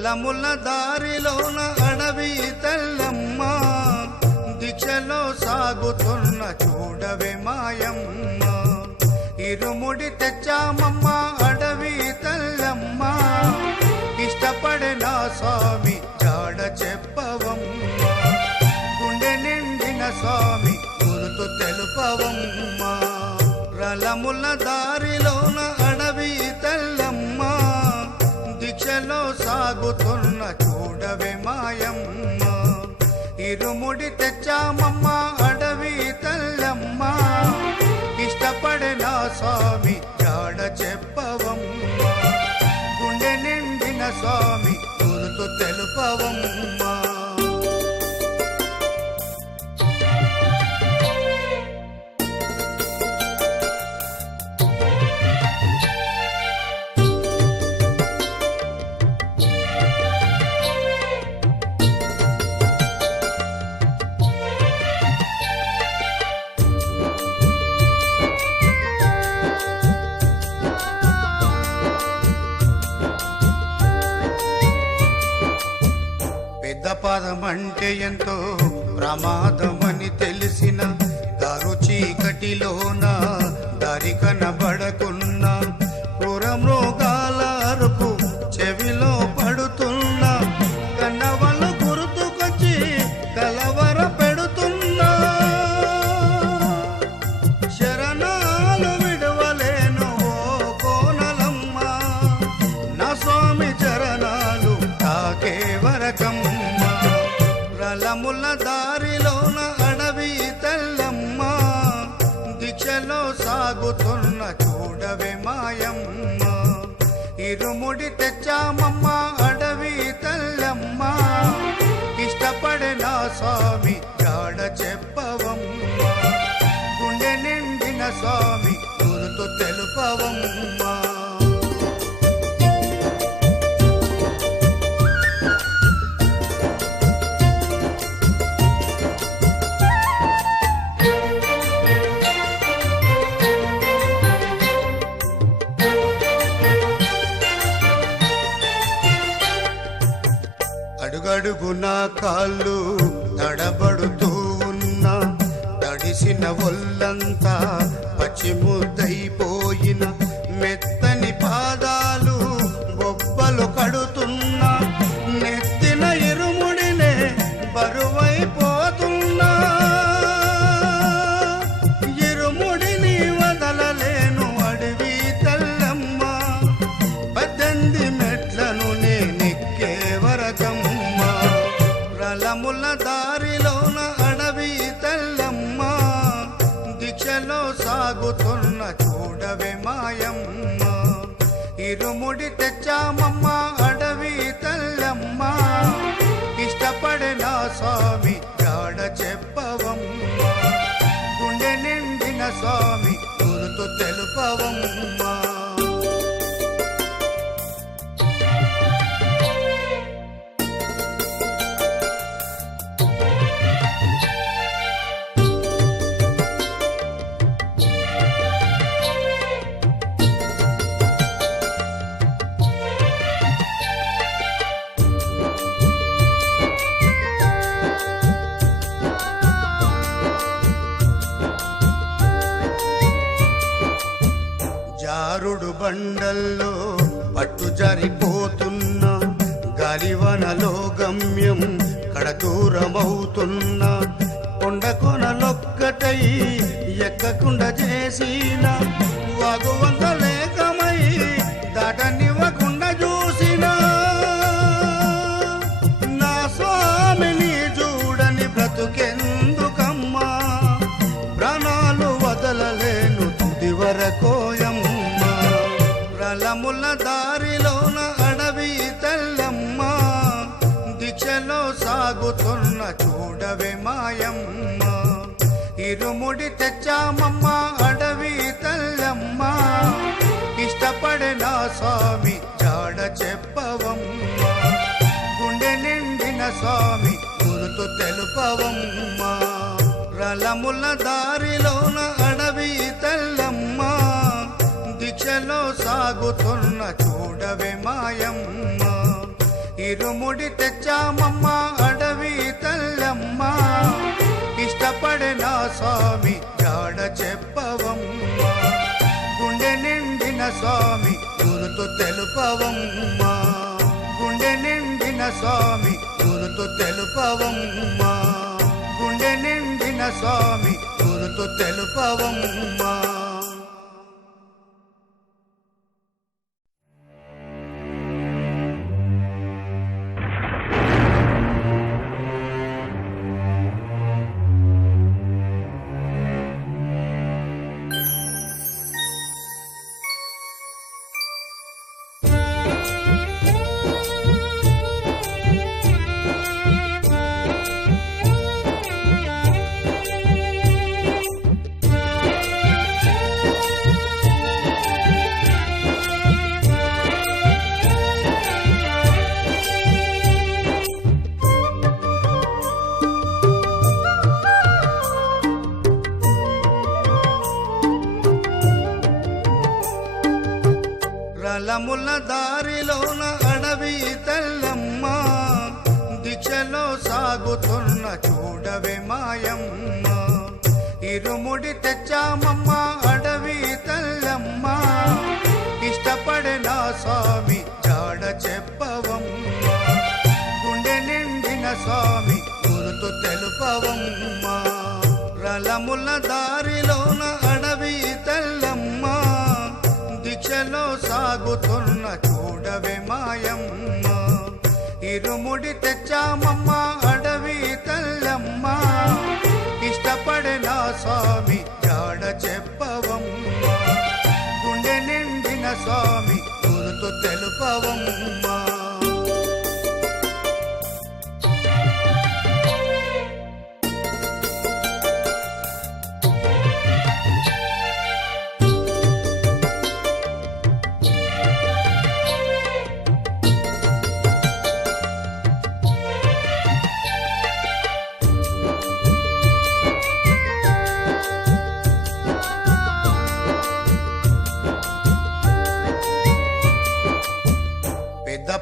రలముల దారిలోన అడవి తెల్లమ్మ దీక్షలో సాగుతున్న చూడవే మాయమ్మ ఇరుముడి తెచ్చామమ్మ అడవి తెల్లమ్మ ఇష్టపడిన స్వామి జాడ చెప్పవమ్మ గుండె నిండిన స్వామి గురుతు తెలుపవమ్మ రలముల దారిలోన అడవి తెల్లమ్మ దీక్షలో సాగుతున్న చూడవే మాయమ్మ ఇరుముడి తెచ్చామమ్మ అడవి తెల్లమ్మ ఇష్టపడిన స్వామి జాడ చెప్పవమ్మ గుండె నిండిన స్వామి గురుతు తెలుపవమ్మ పదమంటే ఎంతో ప్రమాదమని తెలిసిన దారు చీకటిలోన దారి కనబడకున్న క్రూర మృగాల అరుపు చెవిలో పడుతున్న కన్నవలు గుర్తుకొచ్చి కలవర పెడుతున్నా శరణాలు విడవలేను ఓ కోనలమ్మ నా స్వామి చరణాలు తాకే వరకమ్మ రలముల దారిలోన అడవి తెల్లమ్మ దీక్షలో సాగుతున్న చూడవే మాయమ్మ ఇరుముడి తెచ్చామమ్మ అడవి తెల్లమ్మ ఇష్టపడిన స్వామి జాడ చెప్పవమ్మ గుండె నిండిన స్వామి గురుతు తెలుపవమ్మ అడుగడుగున కాళ్ళు తడబడుతూ ఉన్నా తడిసిన ఒళ్ళంతా పచ్చి ముద్దైపోయిన మెత్తని పాదాలు బొబ్బలు కడుతున్నా నెత్తిన ఇరుముడినే బరువైపోతున్నా ఇరుముడిని వదలలేను అడవి తెల్లమ్మ 18 మెట్లను నేనెక్కే వరకమ్మ రలముల దారిలోన అడవి తెల్లమ్మ దీక్షలో సాగుతున్న చూడవే మాయమ్మ ఇరుముడి తెచ్చామమ్మ అడవి తెల్లమ్మ ఇష్టపడిన స్వామి జాడ చెప్పవమ్మ గుండె నిండిన స్వామి గురుతు తెలుపవమ్మ జారుడు బండల్లో పట్టు జారిపోతున్న గాలివనలో గమ్యం కడదూరమవుతున్న కొండ కొనలొక్కటై ఎక్కకుండా చేసిన వాగువంక లేకమై దాటనివ్వకుండా చూసిన నా స్వామిని చూడని బ్రతుకెందుకమ్మా ప్రాణాలు వదలలేను తుది వరకోయమ్మ రలముల దారిలోన అడవి తెల్లమ్మ దీక్షలో సాగుతున్న చూడవే మాయమ్మ ఇరుముడి తెచ్చామమ్మ అడవి తెల్లమ్మ ఇష్టపడిన స్వామి జాడ చెప్పవమ్మ గుండె నిండిన స్వామి గురుతు తెలుపవమ్మ రలముల దారిలోన అడవి తెల్లమ్మ దీక్షలో సాగుతున్న చూడవే మాయమ్మ ఇరుముడి తెచ్చామమ్మ అడవి తల్లమ్మ, ఇష్టపడిన స్వామి జాడ చెప్పవమ్మ, గుండె నిండిన స్వామి గురుతు తెలుపవమ్మ, గుండె నిండిన స్వామి గురుతు తెలుపవమ్మ, గుండె నిండిన స్వామి గురుతు తెలుపవమ్మ. రలముల దారిలోన అడవి తల్లమ్మ, దీక్షలో సాగుతున్న చూడవే మాయమ్మ, ఇరుముడి తెచ్చామమ్మ అడవి తల్లమ్మ, ఇష్టపడిన స్వామి జాడ చెప్పవమ్మ, గుండె నిండిన స్వామి గురుతు తెలుపవమ్మ. రలముల దారిలోన అడవి తల్లమ్మ, దీక్షలో సాగుతున్న చూడవే మాయమ్మ, ఇరుముడి తెచ్చామమ్మ అడవి తల్లమ్మ, ఇష్టపడిన స్వామి జాడ చెప్పవమ్మ, గుండె నిండిన స్వామి గురుతు తెలుపవమ్మ.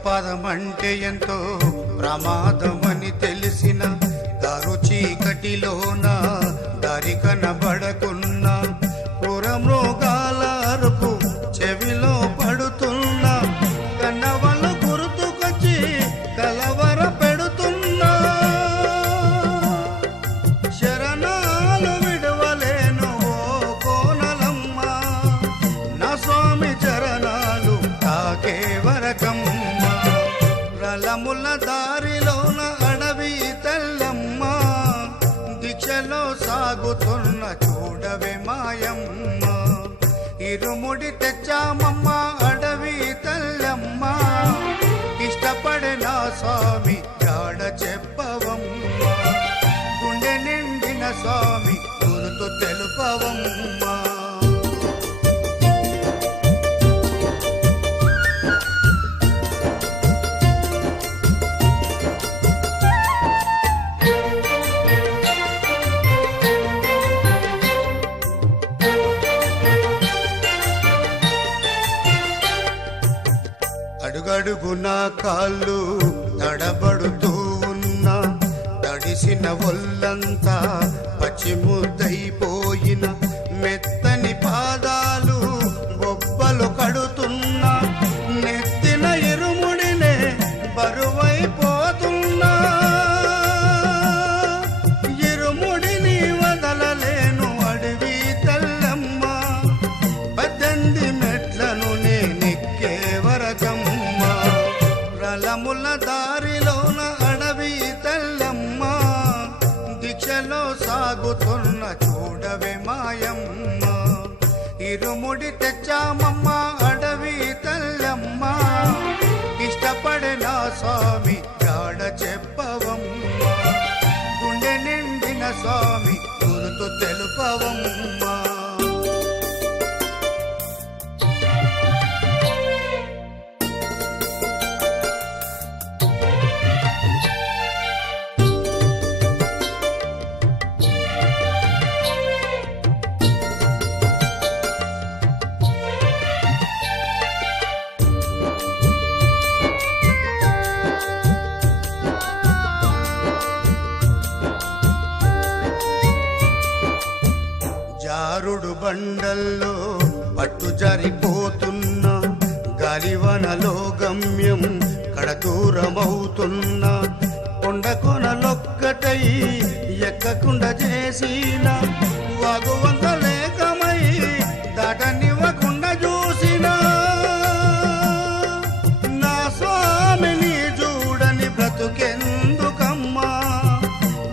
పదమంటే ఎంతో ప్రమాదమని తెలిసిన దారు చీకటిలోన దారి కనబడకున్నా, పురమృగాల అరుపు చెవిలో పడుతున్నా, కన్నవలు గుర్తుకొచ్చి కలవర పెడుతున్నా, శరణాలు విడవలేను ఓ కోనలమ్మ, నా స్వామి చరణాలు తాకే వరకమ్మ. రలముల దారిలోన అడవి తల్లమ్మ, దీక్షలో సాగుతున్న చూడవే మాయమ్మ, ఇరుముడి తెచ్చామమ్మ అడవి తల్లమ్మ, ఇష్టపడిన స్వామి జాడ చెప్పవమ్మ, గుండె నిండిన స్వామి గురుతు తెలుపవమ్మ. అడుగడుగున కాళ్ళు తడబడుతూ ఉన్నా, తడిసిన ఒళ్ళంతా పచ్చిముద్దైపోయిన మెత్తని పాదాలు గొప్పలు కడుతున్నా, నెత్తిన ఇరుముడినే బరువైపోతున్నా, ఇరుముడిని వదలలేను అడవి తల్లమ్మ, 18 మెట్లను నేనెక్కే వరకమ్మ. రలముల దారిలోన అడవి తల్లమ్మ, దీక్షలో సాగుతున్న చూడవే మాయమ్మ, ఇరుముడి తెచ్చామమ్మ అడవి తల్లమ్మ, ఇష్టపడిన స్వామి జాడ చెప్పవమ్మ, గుండె నిండిన స్వామి గురుతు తెలుపవమ్మ. బండల్లో పట్టు జారిపోతున్నా, గాలివనలో గమ్యం కడదూరమవుతున్నా, కొండ కొనలొక్కటై ఎక్కకుండా చేసిన, వాగువంతలేకమై దాటనివ్వకుండా చూసిన నా స్వామిని చూడని బ్రతుకెందుకమ్మా,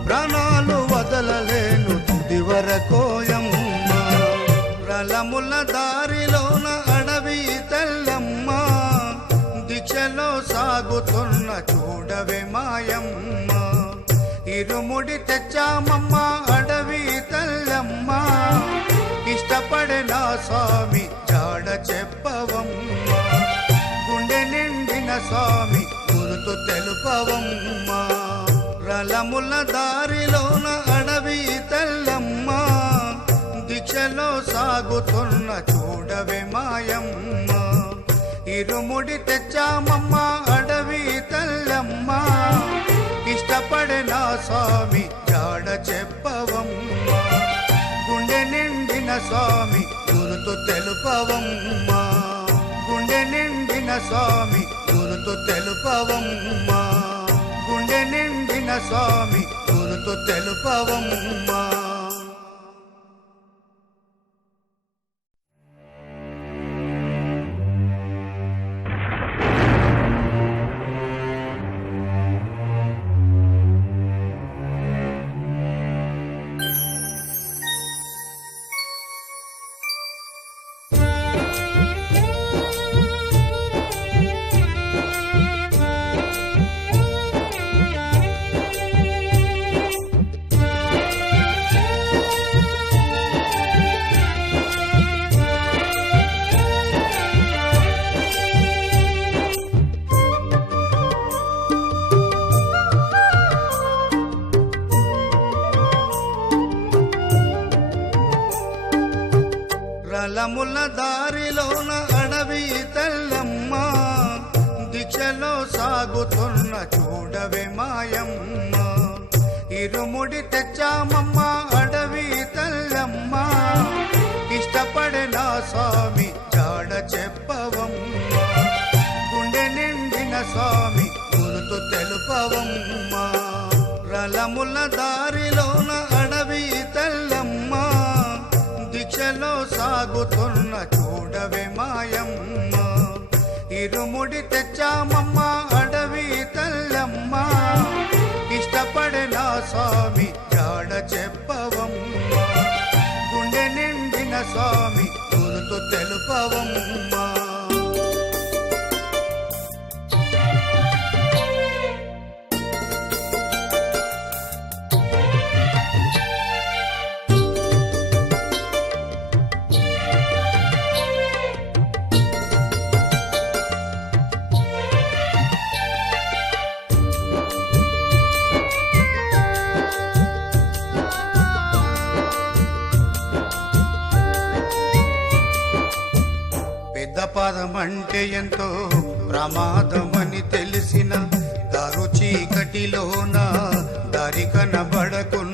ప్రాణాలు వదలలేను తుది వరకోయమ్మా. రలముల దారిలోన అడవి తెల్లమ్మ, దీక్షలో సాగుతున్న చూడవే మాయమ్మ. ఇరుముడి తెచ్చామమ్మ అడవి తెల్లమ్మ, ఇష్టపడే నా స్వామి జాడ చెప్పవమ్మ. గుండె నిండిన స్వామి గురుతు తెలుపవమ్మ. రలముల దారిలోన అడవి తెల్లమ్మ, దీక్షలో సాగుతున్న చూడవే మాయమ్మ. ఇరుముడి తెచ్చామమ్మ అడవి తెల్లమ్మ, ఇష్టపడే నా స్వామి జాడ చెప్పవమ్మ. గుండె నిండిన స్వామి గురుతు తెలుపవమ్మ. గుండె నిండిన స్వామి గురుతు తెలుపవమ్మ. గుండె నిండిన స్వామి గురుతు తెలుపవమ్మ. రలముల దారిలోన అడవి తెల్లమ్మ, దీక్షలో సాగుతున్న చూడవే మాయమ్మ. ఇరుముడి తెచ్చామమ్మ అడవి తెల్లమ్మ, ఇష్టపడే నా స్వామి జాడ చెప్పవమ్మ. గుండె నిండిన స్వామి గురుతు తెలుపవమ్మ. రలముల దారిలోన అడవి తెల్లమ్మ, దీక్షలో సాగుతున్న చూడవే మాయమ్మ. ఇరుముడి తెచ్చామమ్మ అడవి తెల్లమ్మ, ఇష్టపడే నా స్వామి జాడ చెప్పవమ్మ. గుండె నిండిన స్వామి గురుతు తెలుపవమ్మ. పాదమంటే ఎంతో ప్రమాదమని తెలిసిన దారు చీకటిలోన దారి కనబడకున్న